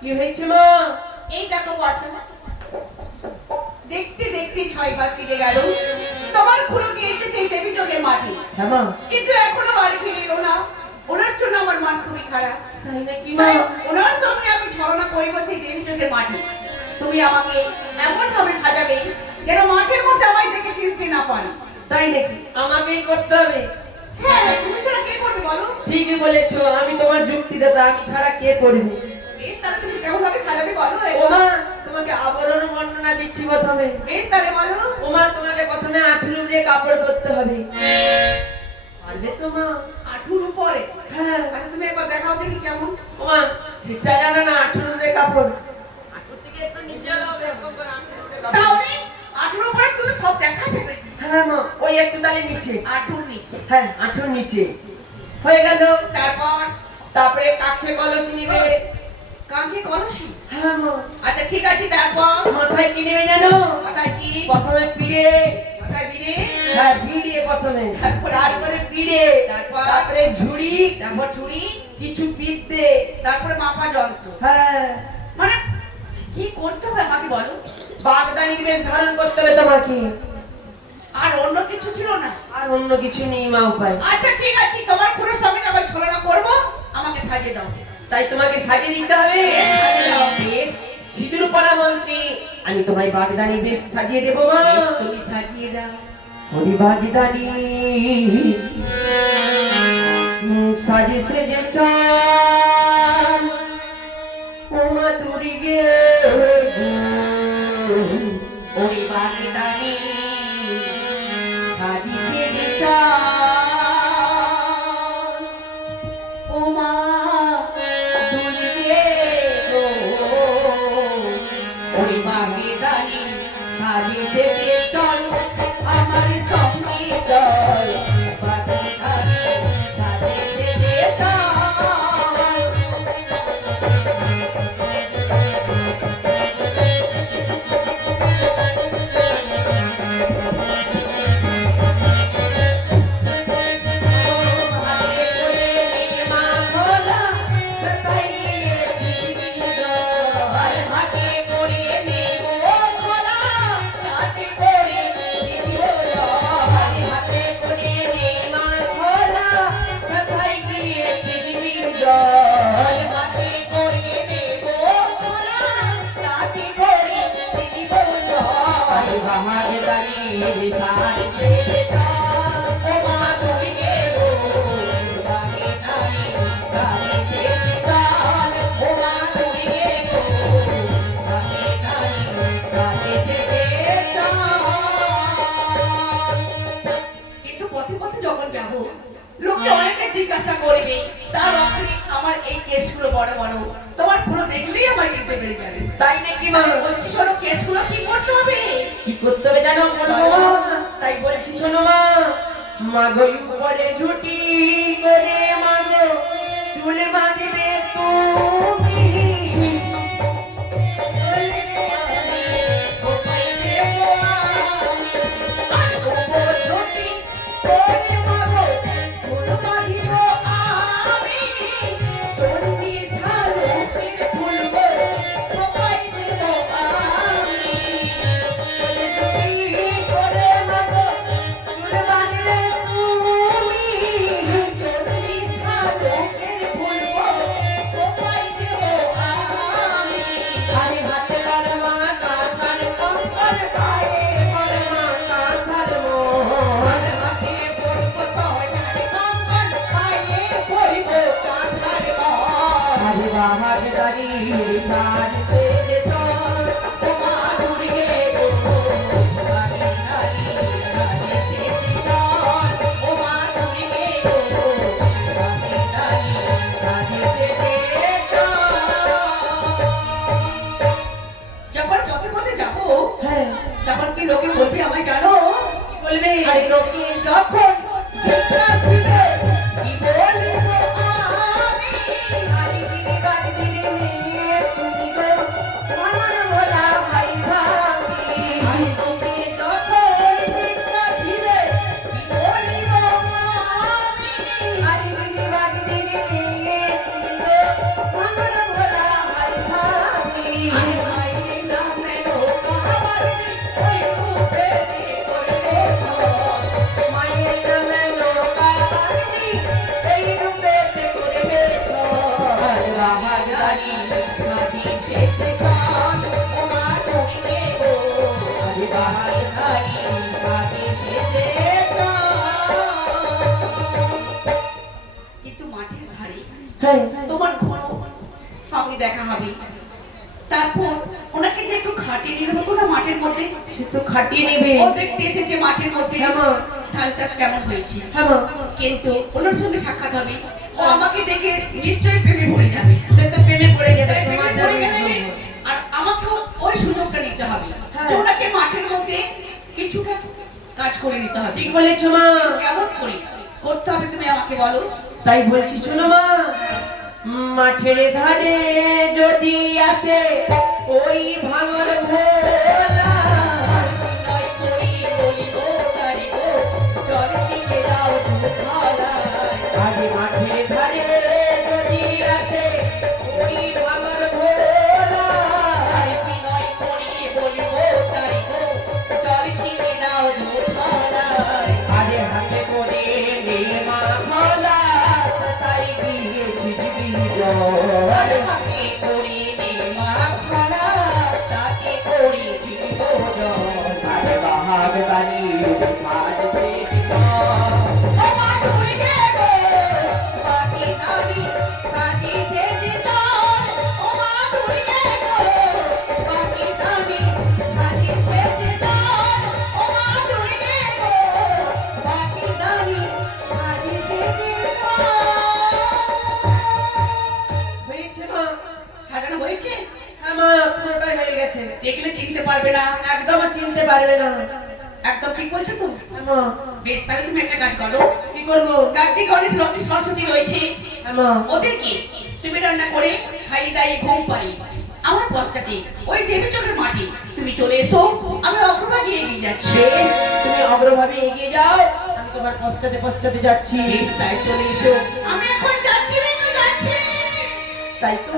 কি হয়েছে মা? এই দেখো কর্তা দেখতে দেখতে ছয় মাস কেটে গেল। তোমার খুঁড়ো গিয়েছে সেই দেবী চোখের হ্যাঁ কিন্তু এখনও বাড়ি ফিরে এলো না। ওনার জন্য আমার মন খুবই খারাপ। ওনার সঙ্গে আমি ছলনা করিব সেই দেবী চোখের মাটি। তুমি আমাকে এমন ভাবে সাজাবে যেন মাঠের মধ্যে আমায় দেখে চিনতে না পারে। তাই নাকি? আমাকেই করতে হবে। হ্যাঁ তুমি ছাড়া কে করবে বলো? ঠিকই বলেছ আমি তোমার যুক্তি দাদা আমি ছাড়া কে করবে? বেশ তাহলে তুমি কেমন ভাবে সাজাবে বলো তোমাকে আবরণ বর্ণনা দিচ্ছি প্রথমে। বেশ তাহলে বলো। ও তোমাকে প্রথমে আঠুর উপরে কাপড় পরতে হবে। পারবে তো মা? আঠুর উপরে হ্যাঁ। আচ্ছা তুমি একবার দেখাও দেখি কেমন। ও মা সেটা জানো না আঠুর উপরে কাপড়। আঠুর থেকে একটু নিচে হবে এরকম করে আঠুর উপরে কাপড়। তাহলে আঠুর উপরে তুমি সব দেখা যাবে হ্যাঁ মা ওই একটু তালে নিচে। আঠুর নিচে। হ্যাঁ আঠুর নিচে। হয়ে গেল। তারপর? তারপরে কাঠে কলসি নিবে? কাঁধে কলসি হ্যাঁ মা। আচ্ছা ঠিক আছে তারপর? মাথায় কি নেবে জানো? মাথায় কি? প্রথমে পিড়ে। মাথায় বিড়ে হ্যাঁ ভিড়ে প্রথমে। তারপরে? তারপরে পিড়ে। তারপর? তারপরে ঝুড়ি। তারপর চুড়ি কিছু বিদ্যে তারপরে মাপা যন্ত্র। হ্যাঁ। মানে কি করতে হবে আমাকে বলো? বাগদানি বেশ ধারণ করতে হবে তোমাকে। আর অন্য কিছু ছিল না? আর অন্য কিছু নেই মা উপায়। আচ্ছা ঠিক আছে তোমার খুনের সঙ্গে যখন ছলনা করব। আমাকে সাজিয়ে দাও। তাই তোমাকে সাজিয়ে দিতে হবে। সিঁদুর পরা মন্ত্রী আমি তোমায় বাগদানি বেশ সাজিয়ে দেবো মা। তুমি সাজিয়ে দাও। ওই বাগদানি। সাজে সেজে চান কিন্তু পথে পথে যখন যাব লোকে জিজ্ঞাসা করবে তার আমার এই কেসগুলো বড় বড়? তোমার পুরো দেখলেই আমার কিনতে পেরে যাবে। তাই নাকি বলছি শোনো কেসগুলো কি করতে হবে কি করতে হবে জানো বলব মা? তাই বলছি শোনো মা মাগো উপরে ঝুটি করে মাগো চুল বাঁধবে মোহর আরে বাবার তোমার ঘন সঙ্গে দেখা হবে। তারপর ওনাকে যে একটু খাটিয়ে নিলে হতো না মাঠের মধ্যে? সে তো খাটিয়ে নেবে। ও দেখতে এসেছে মাঠের মধ্যে। হ্যাঁ ধান চাষ কেমন হয়েছে? হ্যাঁ কিন্তু ওনার সঙ্গে সাক্ষাৎ হবে। ও আমাকে দেখে নিশ্চয়ই প্রেমে পড়ে যাবে। সে তো প্রেমে পড়ে যাবে প্রেমে পড়ে গেলে আর আমাকেও ওই সুযোগটা নিতে হবে। হ্যাঁ। ওনাকে মাঠের মধ্যে কিছুটা কাজ করে নিতে হবে। ঠিক বলেছ মা। কেমন করে? করতে হবে তুমি আমাকে বলো। তাই বলছি শোনো মা মাঠের ধারে যদি আছে ওই ভাঙর ভোলা দেখলে চিনতে পারবে না। একদম চিনতে পারবে না। একদম ঠিক বলছো তো? বেশ তাহলে তুমি একটা কাজ করো। কি করব? কার্তিক গণেশ লক্ষ্মী সরস্বতী রয়েছে। ওদেরকে তুমি রান্না করে খাই দাই ঘুম পারি আমার পশ্চাতে ওই দেবী চোখের মাঠে তুমি চলে এসো। আমি অগ্রভাগে এগিয়ে যাচ্ছি। তুমি অগ্রভাবে এগিয়ে যাও। আমি তোমার পশ্চাতে পশ্চাতে যাচ্ছি। বেশ তাই চলে এসো। আমি এখন যাচ্ছি যাচ্ছি। তাই তো?